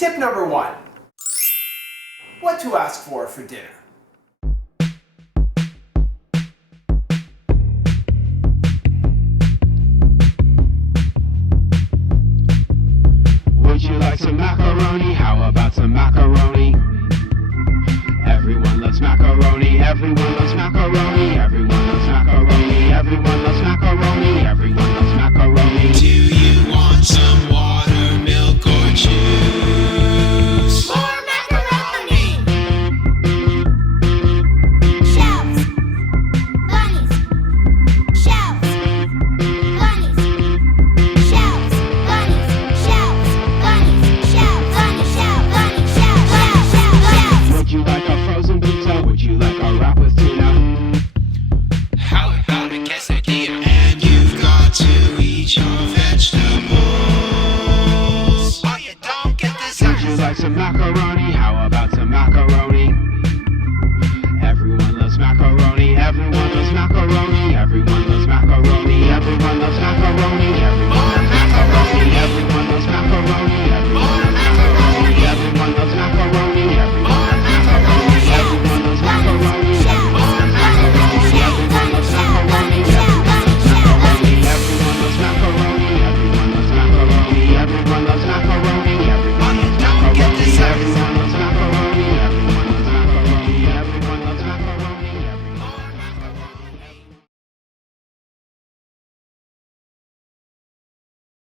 Tip number 1. What to ask for dinner. Would you like some macaroni? How about some macaroni? Everyone loves macaroni. Everyone loves macaroni. Everyone loves macaroni. Everyone loves macaroni. Everyone loves macaroni. Do you want some water, milk, or juice? More macaroni! Shells, bunnies, shells, bunnies, shells, bunnies, shells, bunnies, shells, bunny, shell, bunny, shell, shell, shell, shells. Would you like a frozen pizza? Would you like a wrap with tuna? How about a quesadilla? And you've got to eat your vegetables. Oh, you don't get this. Would you like some macaroni? How about some macaroni? Everyone loves macaroni. Everyone loves macaroni. Everyone loves macaroni. Everyone loves macaroni. Everyone loves macaroni. Everyone loves macaroni.